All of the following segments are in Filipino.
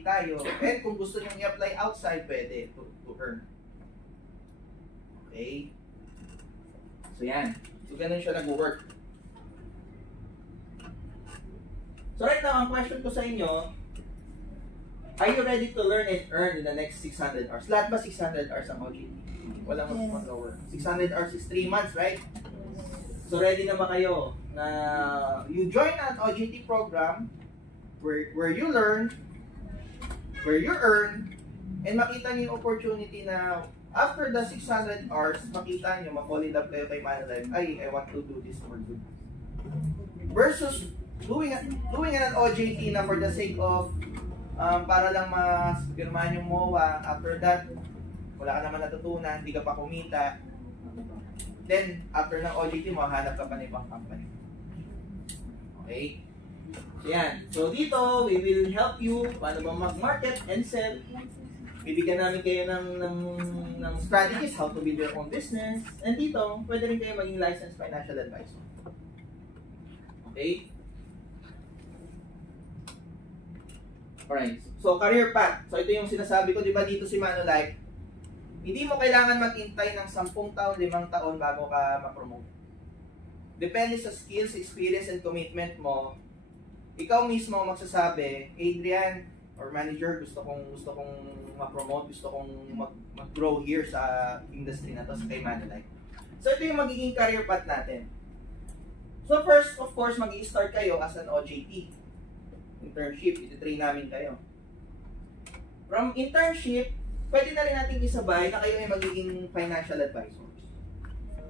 tayo. And kung gusto nyo i-apply outside, pwede to earn. Okay? So yan. So ganun siya nag-work. So right now, ang question ko sa inyo, are you ready to learn and earn in the next 600 hours? Lahat ba 600 hours ang OJT? Walang mas lower. 600 hours is 3 months, right? So ready na ba kayo na you join an OJT program where you learn, where you earn, and makita niyo yung opportunity na after the 600 hours, makita niyo, ma-fall in love kayo kay Manulife, ay, I want to do this for good. Versus doing an OJT na for the sake of para lang mas-girmahan yung MOA, after that, wala ka naman natutunan, hindi ka pa kumita, then after ng OJT mo, hanap ka pa ng ibang company. Okay? So yan. So dito, we will help you paano ba mag-market and sell. Bibigyan namin kayo ng strategies, how to build your own business. And dito, pwede rin kayo maging licensed financial advisor. Okay? Alright. So career path. So ito yung sinasabi ko, di ba dito si Manulife, hindi mo kailangan maghintay ng 10 taon, 5 taon bago ka ma-promote. Depende sa skills, experience, and commitment mo. Ikaw mismo magsasabi, Adrian or manager, gusto kong ma-promote, gusto kong mag-grow here sa industry na to, sa kay Manulife. So ito yung magiging career path natin. So first, of course, mag-i-start kayo as an OJT. Internship, iti-train namin kayo. From internship, pwede na rin natin isabay na kayo ay magiging financial advisors.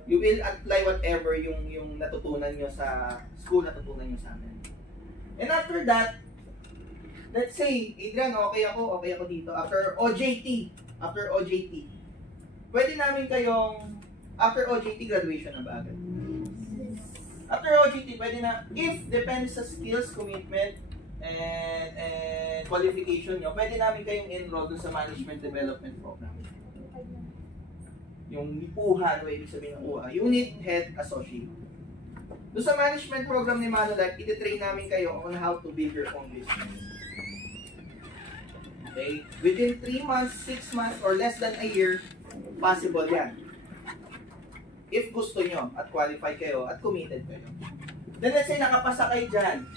You will apply whatever yung natutunan nyo sa school, natutunan nyo sa amin. And after that, let's say, Adrian, okay ako dito. After OJT, pwede namin kayong, after OJT, graduation na ba agad? After OJT, pwede na, if depends sa skills, commitment, and qualification nyo, pwede namin kayong enroll dun sa Management Development Program. Yung UHA, ano ibig sabihin ng UHA? Unit Head Associate. Doon sa management program ni Manulife, iti-train namin kayo on how to build your own business. Okay? Within 3 months, 6 months, or less than a year, possible yan. If gusto nyo, at qualified kayo, at committed kayo. Then let's say nakapasa kayo dyan,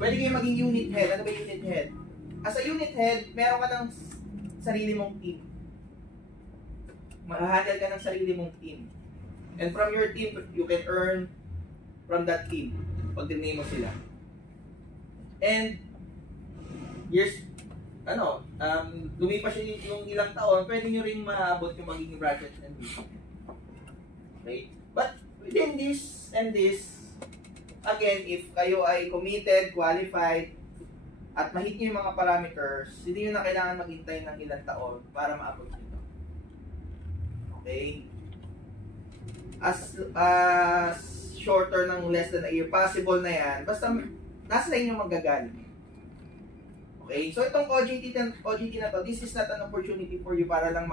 pwede kayo maging unit head. Ano ba unit head? As a unit head, meron ka ng sarili mong team. Mag-handle ka ng sarili mong team. And from your team, you can earn from that team. Pag dinay mo sila. And, lumipas yung ilang taon, pwede nyo rin maabot yung magiging bracket and business. Okay? But, within this and this, again, if kayo ay committed, qualified, at mahit nyo yung mga parameters, hindi nyo na kailangan maghintay ng ilang taon para maabot nyo. Okay? As shorter ng less than a year, possible na yan. Basta nasa inyo magagaling. Okay? So itong OJT na to, this is not an opportunity for you para lang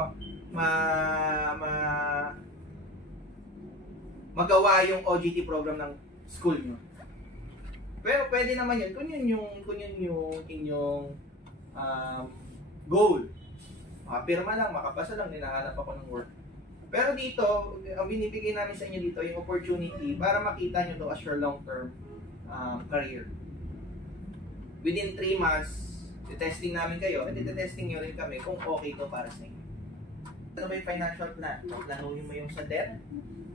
magawa yung OJT program ng school nyo. Pero pwede naman yun kung yun yung inyong goal. Makapirma lang, makapasa lang, hinahanap ako ng work. Pero dito, ang binibigay namin sa inyo dito, yung opportunity para makita nyo to as your long-term career. Within 3 months, testing namin kayo, at testing nyo rin kami kung okay to para sa inyo. Ano ba yung financial plan? Paplanuhin mo yung sa debt,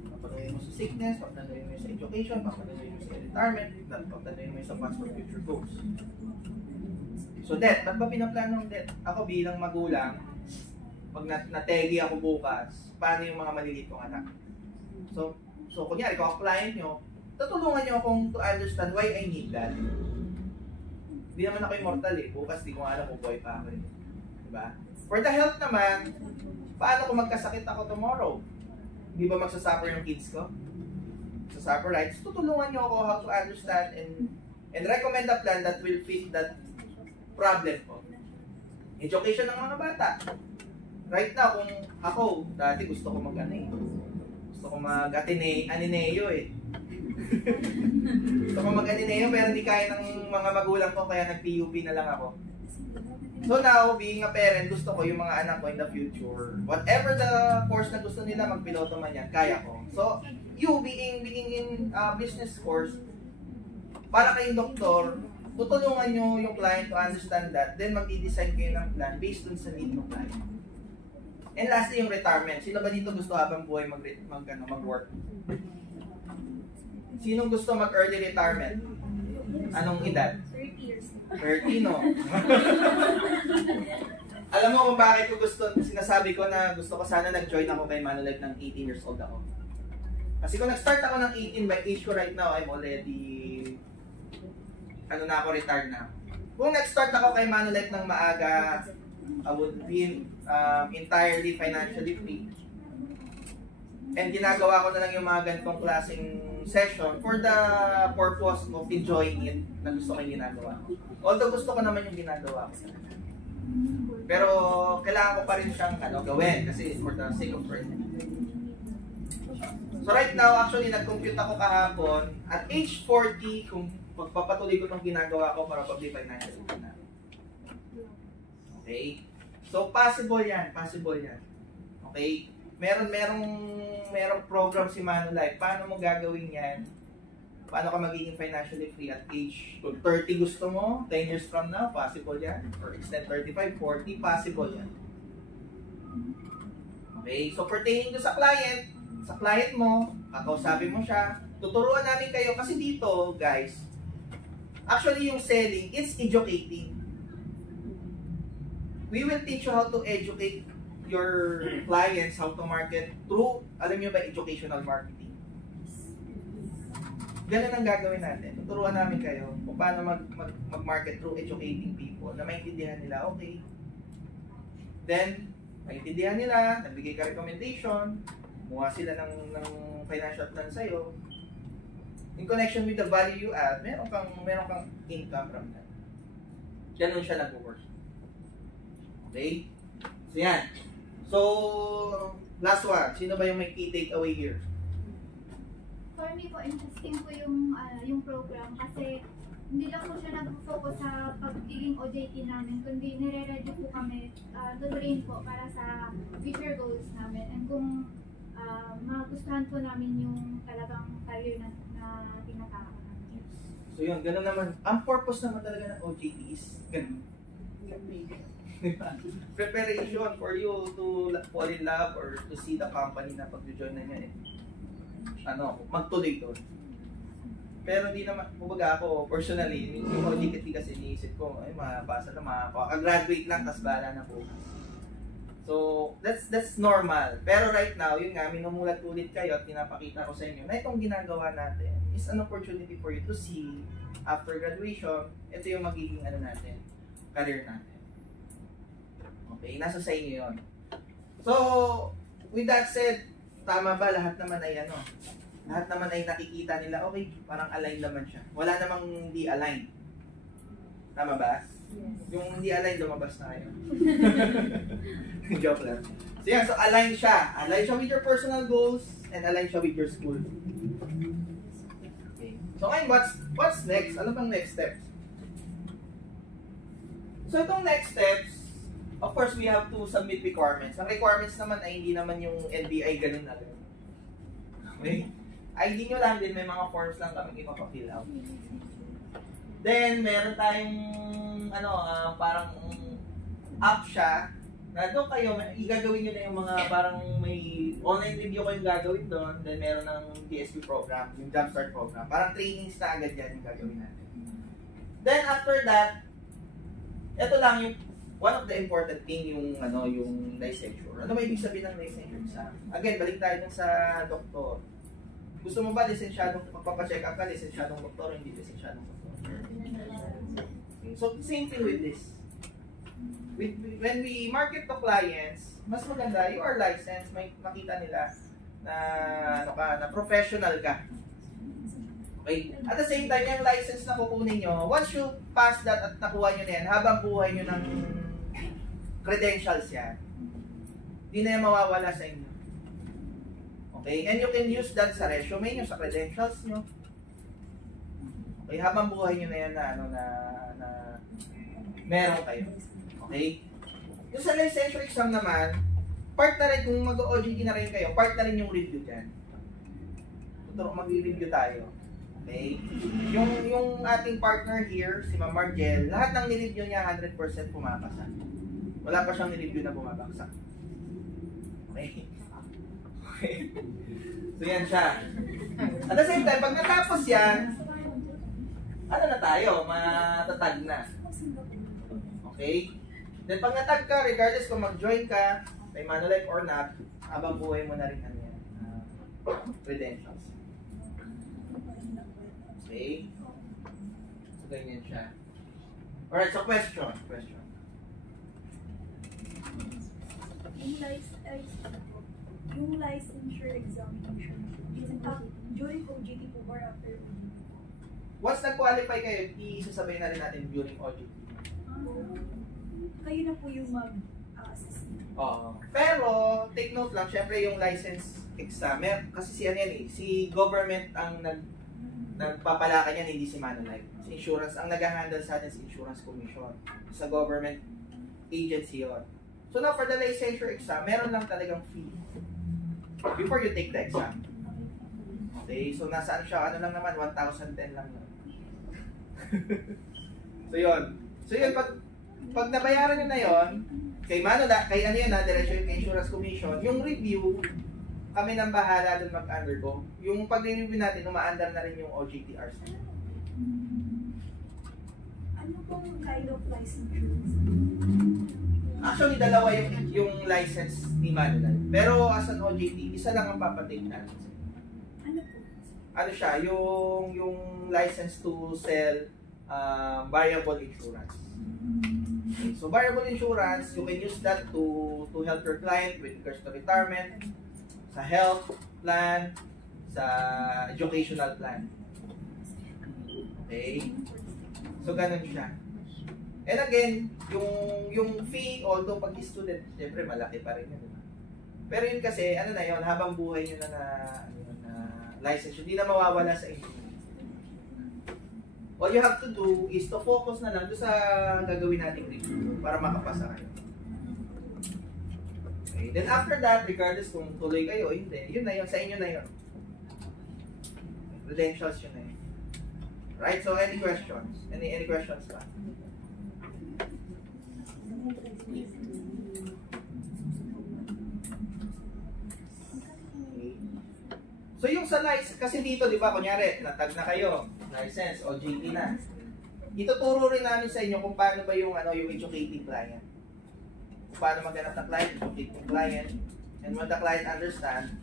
paplanuhin mo sa sickness, paplanuhin mo yung sa education, paplanuhin mo sa retirement, paplanuhin mo yung sa funds for future goals. So debt, ba't ba pinaplano ng debt? Ako bilang magulang, pag nategi ako bukas, paano yung mga maliliit kong anak? So kunyari, kung ako client nyo, tutulungan nyo akong to understand why I need that. Hindi naman ako immortal eh. Bukas di ko alam kung buhay pa ako eh. Diba? For the health naman, paano kung magkasakit ako tomorrow? Hindi ba magsasuffer yung kids ko? Magsasuffer, right? So, tutulungan nyo ako how to understand and recommend a plan that will fit that problem ko. Education ng mga bata. Right now, kung ako, dati gusto ko gusto ko mag-anineo eh. Gusto ko mag-anineo pero hindi kaya ng mga magulang ko kaya nag-PUP na lang ako. So now, being a parent, gusto ko yung mga anak ko in the future, whatever the course na gusto nila, magpiloto man yan, kaya ko. So, you being in business course, para kayong doktor, tutulungan nyo yung client to understand that, then mag-i-design kayo ng plan based dun sa need ng client. And lastly, yung retirement. Sino ba dito gusto habang buhay mag-work? Sinong gusto mag-early retirement? Anong edad? 30 years. 30, no? Alam mo kung bakit ko sinasabi ko na gusto ko sana nag-join ako kay Manulife ng 18 years old ako. Kasi kung nag-start ako ng 18, by age ko right now, I'm already, retired na. Kung nag-start ako kay Manulife ng maaga, I would be entirely financially free. And ginagawa ko na lang yung mga ganitong klaseng session for the purpose of enjoying it na gusto ko yung ginagawa ko. Although gusto ko naman yung ginagawa ko. Pero kailangan ko pa rin siyang gawin kasi for the sake of learning. So right now, actually, nag-compute ako kahapon. At age 40, kung magpapatuloy ko itong ginagawa ko para probably financially free na. Okay? So, possible yan. Possible yan. Okay? Merong program si Manulife. Paano mo gagawin yan? Paano ka magiging financially free at age? Kung 30 gusto mo, 10 years from now, possible yan. Or extend 35, 40, possible yan. Okay? So, pertaining to sa client mo, kakausapin mo siya, tuturuan namin kayo. Kasi dito, guys, actually yung selling, it's educating. We will teach you how to educate your clients, how to market through, alam nyo ba, educational marketing. Ganun ang gagawin natin. Tuturuan namin kayo kung paano mag-market through educating people na maintindihan nila, okay. Then, maintindihan nila, nagbigay ka recommendation, kumuha sila ng financial plan sa'yo. In connection with the value you add, meron kang income from that. Ganun siya nag-work. Okay? So, yan. So, last one. Sino ba yung may key takeaway here? For me po, interesting po yung program kasi hindi lang po siya nag-focus sa pagiging OJT namin, kundi nire-ready po kami to train po para sa future goals namin. And kung magustuhan po namin yung talagang career na tinatawag namin. So yun, gano'n naman. Ang purpose naman talaga ng OJT is gano'n. Preparation for you to fall in love or to see the company na pag-join na niya magtuloy doon. Pero hindi naman, kumbaga ako, personally, yung OJT kasi iniisip ko, mapasa na, makagraduate lang, tas bahala na po. So, that's normal. Pero right now, yun nga, minumulat ulit kayo at pinapakita ko sa inyo na itong ginagawa natin is an opportunity for you to see after graduation, ito yung magiging career natin. Okay, nasa sa inyo yun. So, with that said, tama ba lahat naman ay lahat naman ay nakikita nila, okay, parang aligned naman siya. Wala namang hindi aligned. Tama ba? Yes. Yung hindi aligned, lumabas na kayo. Joke lang. So yan, so aligned siya. Aligned siya with your personal goals and aligned siya with your school. Okay. So ngayon, what's next? Ano bang next steps? So itong next steps, of course, we have to submit requirements. Ang requirements naman ay hindi naman yung NBI ganun na ganun. Okay? ID nyo lang din, may mga forms lang kami ipapafill out. Then, meron tayong, parang app siya, na doon kayo, igagawin nyo na yung mga parang may online video kayong gagawin doon, then meron ng DSP program, yung Jumpstart program. Parang trainings na agad yan yung gagawin natin. Then, after that, ito lang yung, one of the important thing yung, yung licensure. Ano ba ibig sabihin ng licensure? Again, balik tayo dun sa doktor. Gusto mo ba lisensyadong, magpapacheck up ka, lisensyadong doktor, hindi lisensyadong doktor? So, same thing with this. When we market to clients, mas maganda, you are licensed, may makita nila na, na professional ka. Okay? At the same time, yung license na kukunin nyo, once you pass that at nakuha nyo na yan, habang buhay nyo ng credentials yan, hindi na yan mawawala sa inyo. Okay? And you can use that sa resume nyo, sa credentials nyo. Okay? Habang buhay nyo na yan na meron kayo. Okay? Yung sa licensure exam naman, part na rin, kung mag-OJT na rin kayo, part na rin yung review dyan. Mag-review tayo. Okay? Yung ating partner here, si Ma'am Margel, lahat ng nireview niya 100% pumapasa. Wala pa siyang nireview na bumabagsak. Okay? Okay. So yan siya. At the same time, pag natapos yan, ano na tayo? Matatag na. Okay? Then pag natag ka, regardless kung mag-join ka, kay Manulife or not, habang buhay mo na rin ano yan, credentials. Okay? So, ganyan siya. Alright, so question. Yung licensure examination, during OJT po or after OJT? Once nag-qualify kayo, isasabay na rin natin during OJT. Kayo na po yung mag-assist. Oo. Pero, take note lang, syempre yung license exam, kasi si ano yan eh, si government ang nagpapalaka niyan, hindi si Manulife. Si insurance, ang nag-handle sa atin si Insurance Commission. Sa government agency yun. So now, for the licensure exam, meron lang talagang fee before you take the exam. Okay, so nasaan siya, ano lang naman, 1,010 lang yun. So yun, pag nabayaran nyo na yun, kay ano yun diretso yung Insurance Commission, yung review, kami nang bahala dun mag-undergo. Yung pag-review natin, umaandar na rin yung OJTRs. Ano pong kind of licensure? Actually, dalawa yung license ni Manulife. Pero as an OJT, isa lang ang papatake natin. Ano po? Ano siya, yung license to sell variable insurance. Okay, so variable insurance, you can use that to help your client with regards to retirement, sa health plan, sa educational plan. Okay? So, ganun siya. And again, yung fee, although pag student, syempre malaki pa rin yun. Diba? Pero yun kasi, ano na yun, habang buhay nyo na license, hindi na mawawala sa inyo. All you have to do is to focus na lang doon sa gagawin nating review para makapasa kayo. Okay. Then after that, regardless kung tuloy kayo, hindi, yun na yun, sa inyo na yun. Credentials yun na yun. Right? So, any questions? Any questions pa? Okay. So, yung sa license, kasi dito, di ba, kunyari, natag na kayo, license, OJT na. Ituturo rin namin sa inyo kung paano ba yung educating client. Paano maghanap ng client, educating client, and when the client understand,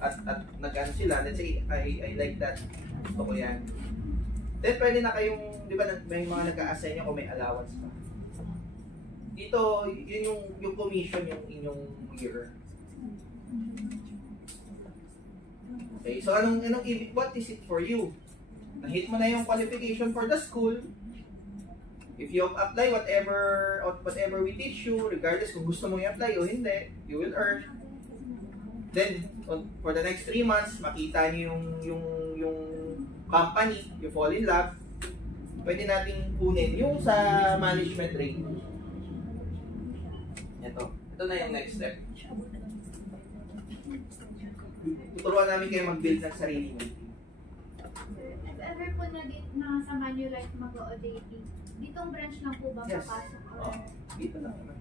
at nag-ano sila, let's say, I like that, gusto ko yan. Then pwede na kayong, di ba, may mga nag-a-assign nyo kung may allowance pa. Dito, yun yung commission yung inyong year. Okay, so what is it for you? Na-hit mo na yung qualification for the school. If you apply whatever we teach you, regardless kung gusto mo i-apply o hindi, you will earn. Then, for the next 3 months, makita niyo yung company, you fall in love, pwede nating kunin yung sa management training. Ito na yung next step. Tuturuan namin kayo mag-build ng sarili mo. If ever po na sa Manulife mag-OJT, ditong branch lang po ba Yes. papasok? Oh, dito lang naman.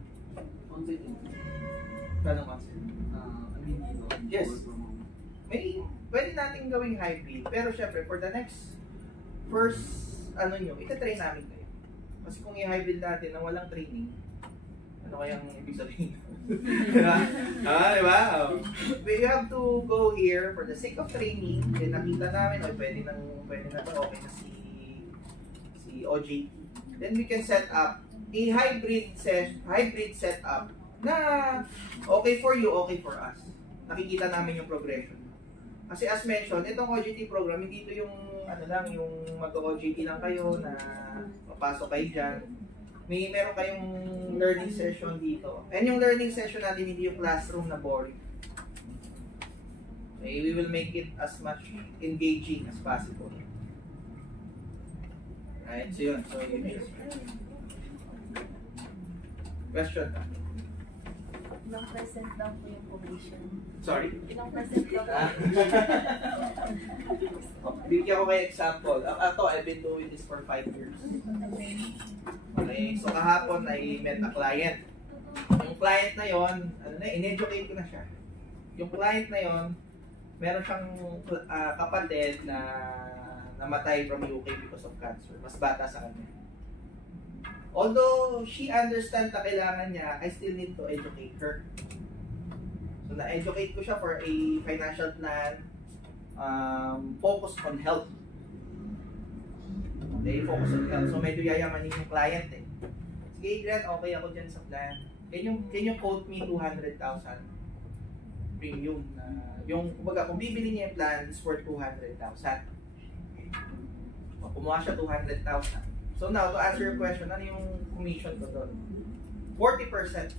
Kano kasi? Dito. Yes. Pwede natin gawing hybrid, pero syempre for the next first itatrain namin kayo. Kasi kung i-hybrid natin na walang training, ano kayang ibig sabihin? Diba? Diba? We have to go here for the sake of training. Then nakita namin, pwede na to, okay na si OJT. Then we can set up a hybrid setup na okay for you, okay for us. Nakikita namin yung progression. Kasi as mentioned, itong OJT program, hindi ito yung yung mag-OJT lang kayo na papasok kayo dyan. Meron kayong learning session dito. And yung learning session natin, hindi yung classroom na boring. Okay, we will make it as much engaging as possible. Right, so yun. So, yun. Question ka. Ilang percent daw po yung commission? Sorry? Ilang percent daw po? Bigyan ko kayo example. Ako, I've been doing this for 5 years. Okay, so kahapon I met a client. Yung client na yon, in-educate ko na siya. Yung client na yon, meron siyang kapatid na namatay from UK because of cancer. Mas bata sa kanya. Although she understands na kailangan niya, I still need to educate her. So na-educate ko siya for a financial plan focused on health. Okay, focus on health. So medyo yayamanin yung client eh. Sige, Adrian, okay ako dyan sa plan. Can you quote me 200,000 premium? Kumbaga, kung bibili niya yung plan, it's worth 200,000. Kumuha siya 200,000. So now, to answer your question, ano yung commission ko doon? 40%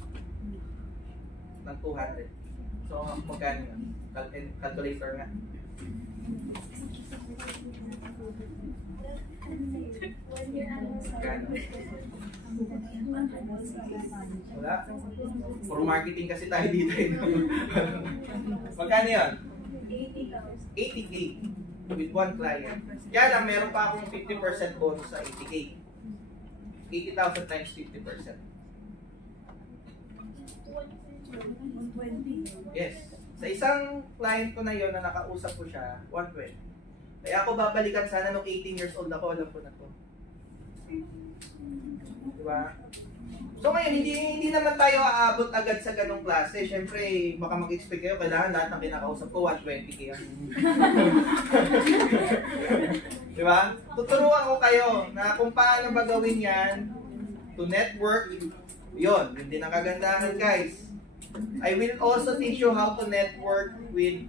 ng 200. So, magkano yun? Calculator nga. Magkano? Wala? For marketing kasi tayo dito. Magkano yun? 80K with one client. Kaya lang, meron pa akong 50% bonus sa 80K. 80,000 times 50%. 120. Yes. Sa isang client ko na yon na nakausap ko siya, 120. Kaya ako babalikan sana nung 18 years old ako, alam ko na to. Diba? So ngayon, hindi naman tayo aabot agad sa ganong klase. Siyempre, baka mag-expect kayo, kailangan lahat ng kinakausap ko, 120K ang... Diba? Tuturuan ko kayo na kung paano ba gawin yan to network. Yun din ang kagandahan, guys. I will also teach you how to network with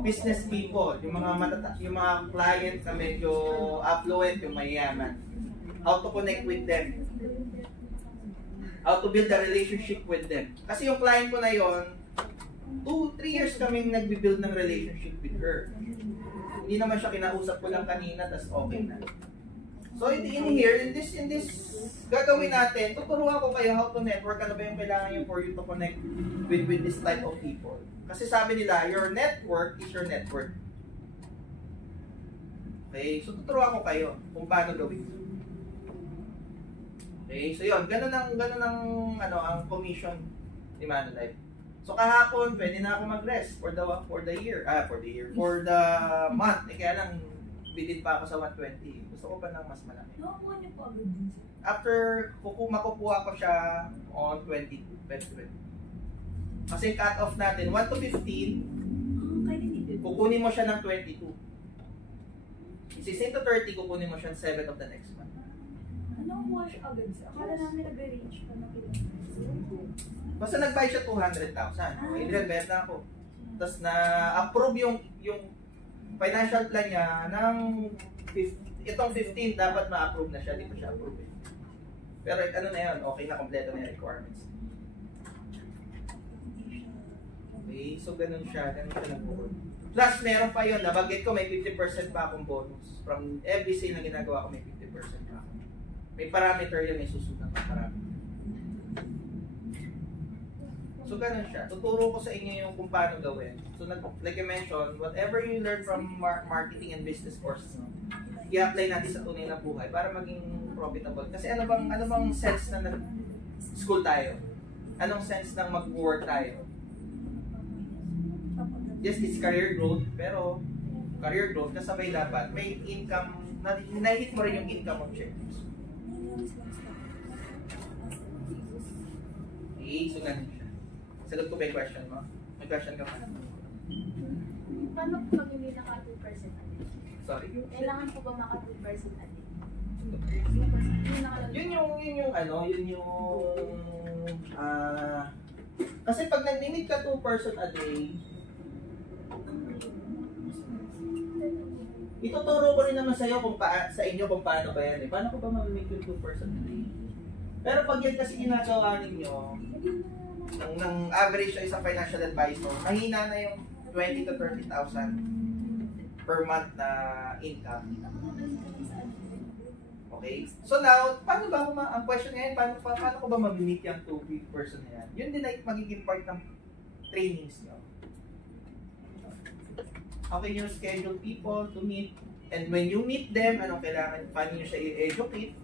business people, yung mga clients na medyo affluent, yung mayaman. How to connect with them. How to build a relationship with them. Kasi yung client ko na yon, 2-3 years kaming nagbi-build ng relationship with her. Hindi naman siya kinausap ko lang kanina, tas okay na. So in this gagawin natin, tuturuan ko kayo how to network, ano ba yung kailangan nyo for you to connect with this type of people. Kasi sabi nila, your network is your network. Okay, so tuturuan ko kayo kung paano gawin. Okay, so yun, ganun ang commission ni Manulife. So kahapon, pwede na ako mag-rest for the month. Kaya lang, bidid pa ako sa 120. Gusto ko pa ng mas malaki. Nakuha niyo po agad din, sir? After, makukuha ko siya on 20. Kasi cut-off natin, 1 to 15, Kaya hindi po. kukunin mo siya ng 22. 16 to 30, kukunin mo siya ng 7 of the next month. Nakuha siya agad, sir? Akala namin nag-range pa na kilometers. Basta nag-buy siya 200,000. Adrian, bet na ako. Tapos na-approve yung financial plan niya ng itong 15, dapat ma-approve na siya. Di pa siya approve eh. Pero ano na yun, okay na, kompleto na yung requirements. Okay, so ganun siya nag-work. Plus, meron pa yun, nabanggit ko, may 50% pa akong bonus. From every sale na ginagawa ko, may 50% pa ako. May parameter yun, may susunod na parameter. So ganun siya. Tuturo ko sa inyo yung kung paano gawin. So like I mentioned, whatever you learn from marketing and business courses, no, i-apply natin sa tunay na buhay para maging profitable. Kasi ano bang sense na nag-school tayo? Anong sense ng mag-work tayo? Yes, it's career growth, pero career growth kasabay dapat may income, na-hit mo rin yung income objectives. Okay, so ganun siya. Sagot ko ba yung question mo? May question ka pa? Paano po pag hindi naka 2% natin? Sorry? Kailangan po ba maka 2% natin? Yun yung kasi pag nag-limit ka 2% a day, ituturo ko rin naman sa inyo kung paano ba yan eh. Paano ko ba ma-make yung 2% a day? Pero pag yan kasi ginagawa ninyo, ng average sa isang financial advisor, mahina na yung 20 to 30,000 per month na income. Okay? So now, paano ba ang question ngayon, paano ko ba ma-meet yung 2 person na yan? Yun din ay magiging part ng trainings nyo. How can you schedule people to meet? And when you meet them, anong kailangan, paano nyo siya i-educate?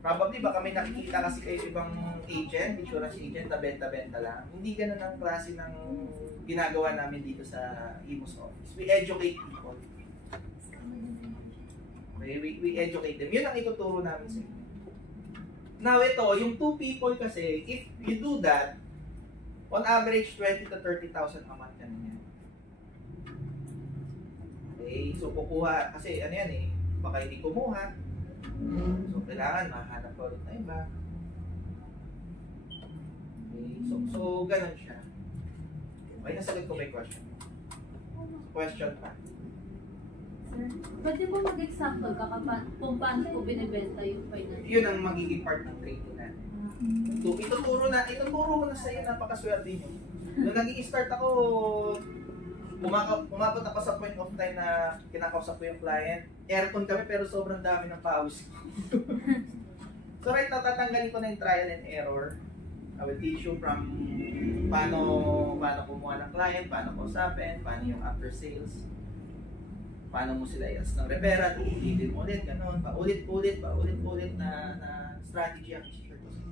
Probably baka may nakikita kasi kayo ibang agent, insurance agent, na benta-benta lang. Hindi ganun ang klase ng ginagawa namin dito sa IMOS office. We educate people. Okay, we educate them. Yun ang ituturo namin sa inyo. Now ito, yung 2 people kasi, if you do that, on average 20 to 30,000 a month yan. Okay, so kukuha, kasi ano yan baka hindi kumuha. So kailangan mahanap ko ulit na iba. Okay, so ganun siya. Okay, nasagot ko ba yung question? Question pa. Sir, pwede mo mag-example ka kung paano ko binibenta yung financial? Yun ang magiging part ng training natin. So, ituturo mo na sa iyo, napakaswerte nyo. Nung nag-i-start ako, umabot ako sa point of time na kinakausap ko yung client. Aircon kami pero sobrang dami ng pawis. So right now, tatanggalin ko na yung trial and error. I will teach you from paano kumuha ng client, paano kausapin, paano yung after sales, paano mo sila i-ask ng referral, uulitin mo ulit, ganun, paulit-ulit na strategy ang i-share ko sa inyo.